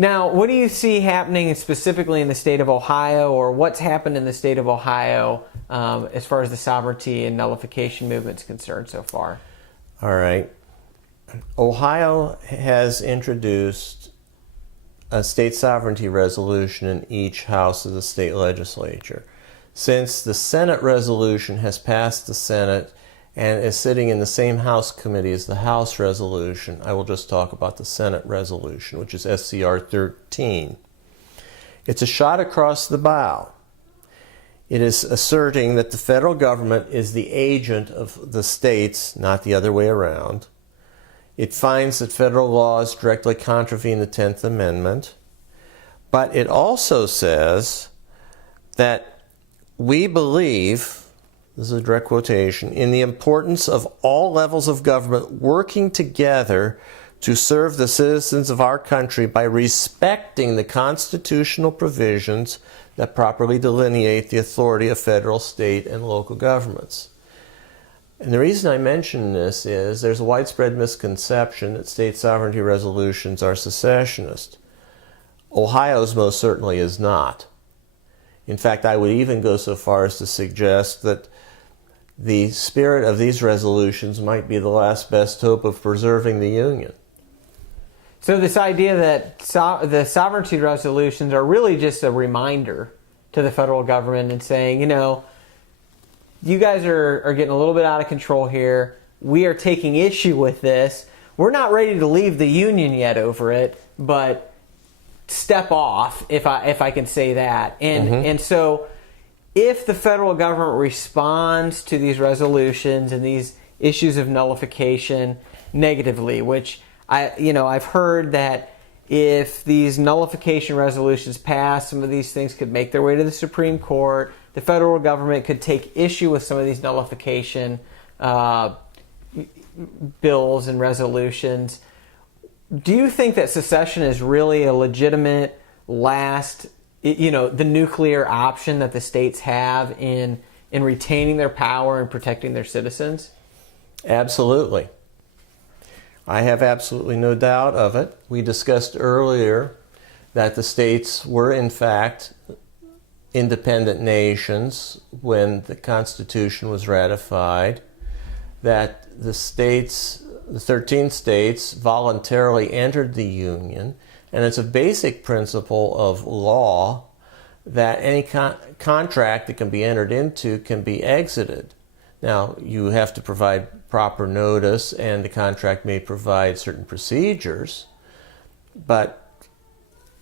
Now, what do you see happening specifically in the state of Ohio, or what's happened in the state of Ohio as far as the sovereignty and nullification movement is concerned so far? All right. Ohio has introduced a state sovereignty resolution in each house of the state legislature. Since the Senate resolution has passed the Senate and is sitting in the same House committee as the House resolution, I will just talk about the Senate resolution, which is SCR 13. It's a shot across the bow. It is asserting that the federal government is the agent of the states, not the other way around. It finds that federal laws directly contravene the 10th Amendment. But it also says that we believe, this is a direct quotation, in the importance of all levels of government working together to serve the citizens of our country by respecting the constitutional provisions that properly delineate the authority of federal, state, and local governments. And the reason I mention this is there's a widespread misconception that state sovereignty resolutions are secessionist. Ohio's most certainly is not. In fact, I would even go so far as to suggest that the spirit of these resolutions might be the last best hope of preserving the Union. So this idea that the sovereignty resolutions are really just a reminder to the federal government and saying, you know, you guys are getting a little bit out of control here. We are taking issue with this. We're not ready to leave the Union yet over it, but step off, if I can say that. And so if the federal government responds to these resolutions and these issues of nullification negatively, which I've heard that if these nullification resolutions pass, some of these things could make their way to the Supreme Court. The federal government could take issue with some of these nullification bills and resolutions. Do you think that secession is really a legitimate last, the nuclear option that the states have in retaining their power and protecting their citizens? Absolutely. I have absolutely no doubt of it. We discussed earlier that the states were in fact independent nations when the Constitution was ratified, that the 13 states voluntarily entered the Union, and it's a basic principle of law that any contract that can be entered into can be exited. Now, you have to provide proper notice, and the contract may provide certain procedures, but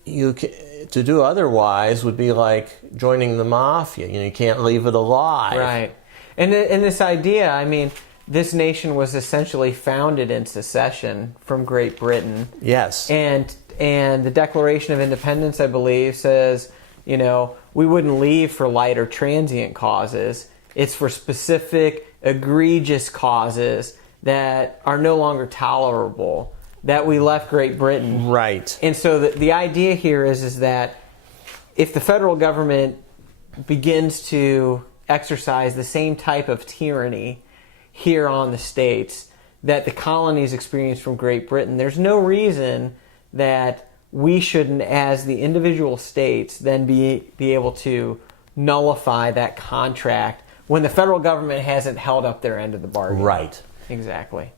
to do otherwise would be like joining the mafia. You can't leave it alive. Right. And this idea, I mean, this nation was essentially founded in secession from Great Britain. Yes. And the Declaration of Independence, I believe, says, we wouldn't leave for light or transient causes. It's for specific, egregious causes that are no longer tolerable, that we left Great Britain. Right. And so the idea here is that if the federal government begins to exercise the same type of tyranny here on the states that the colonies experienced from Great Britain, there's no reason that we shouldn't, as the individual states, then be able to nullify that contract when the federal government hasn't held up their end of the bargain. Right. Exactly.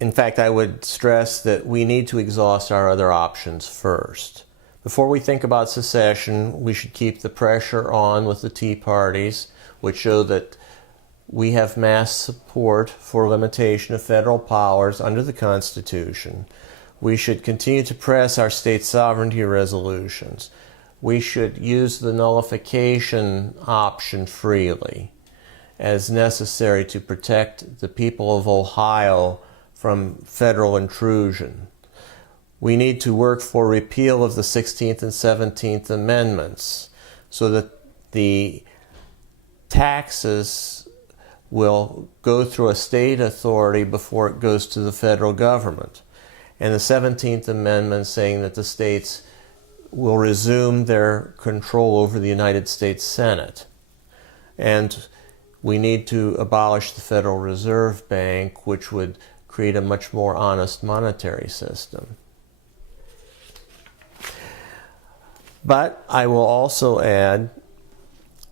In fact, I would stress that we need to exhaust our other options first. Before we think about secession, we should keep the pressure on with the Tea Parties, which show that we have mass support for limitation of federal powers under the Constitution. We should continue to press our state sovereignty resolutions. We should use the nullification option freely as necessary to protect the people of Ohio from federal intrusion. We need to work for repeal of the 16th and 17th Amendments so that the taxes will go through a state authority before it goes to the federal government. And the 17th Amendment saying that the states will resume their control over the United States Senate. And we need to abolish the Federal Reserve Bank, which would create a much more honest monetary system. But I will also add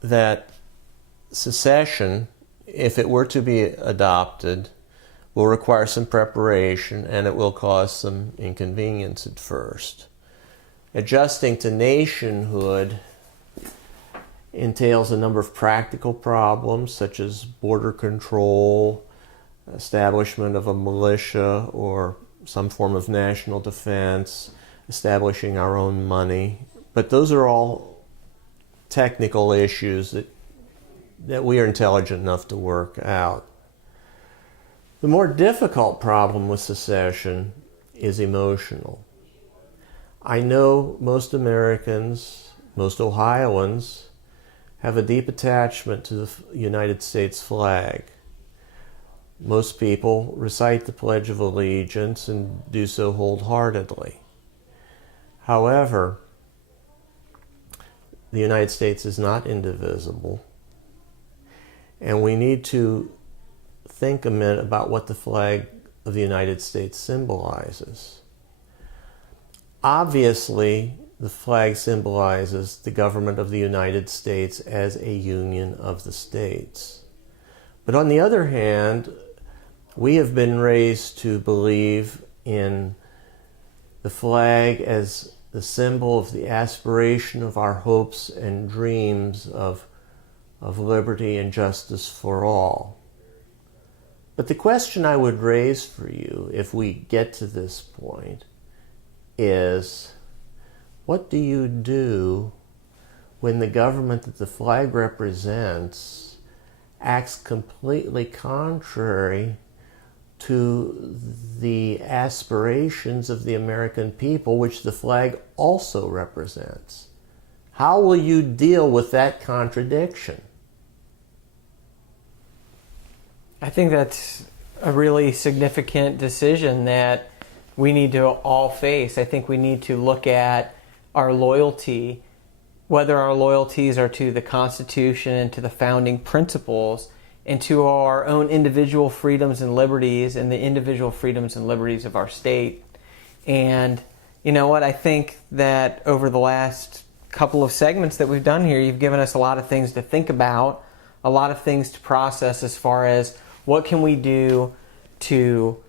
that secession, if it were to be adopted, will require some preparation and it will cause some inconvenience at first. Adjusting to nationhood entails a number of practical problems such as border control, establishment of a militia or some form of national defense, establishing our own money. But those are all technical issues that we are intelligent enough to work out. The more difficult problem with secession is emotional. I know most Americans, most Ohioans, have a deep attachment to the United States flag. Most people recite the Pledge of Allegiance and do so wholeheartedly. However, the United States is not indivisible, and we need to think a minute about what the flag of the United States symbolizes. Obviously, the flag symbolizes the government of the United States as a union of the states. But on the other hand, we have been raised to believe in the flag as the symbol of the aspiration of our hopes and dreams of liberty and justice for all. But the question I would raise for you, if we get to this point, is what do you do when the government that the flag represents acts completely contrary to the aspirations of the American people, which the flag also represents? How will you deal with that contradiction? I think that's a really significant decision that we need to all face. I think we need to look at our loyalty, whether our loyalties are to the Constitution and to the founding principles and to our own individual freedoms and liberties and the individual freedoms and liberties of our state. And you know what? I think that over the last couple of segments that we've done here, you've given us a lot of things to think about, a lot of things to process as far as what can we do to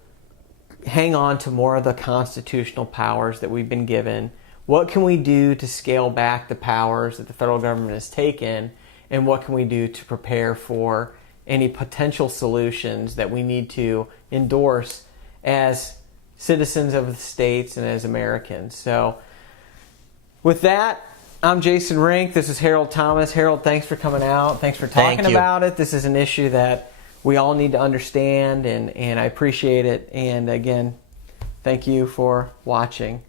hang on to more of the constitutional powers that we've been given? What can we do to scale back the powers that the federal government has taken? And what can we do to prepare for any potential solutions that we need to endorse as citizens of the states and as Americans? So with that, I'm Jason Rink. This is Harold Thomas. Harold, thanks for coming out. Thanks for talking about it. This is an issue that we all need to understand, and I appreciate it. And again, thank you for watching.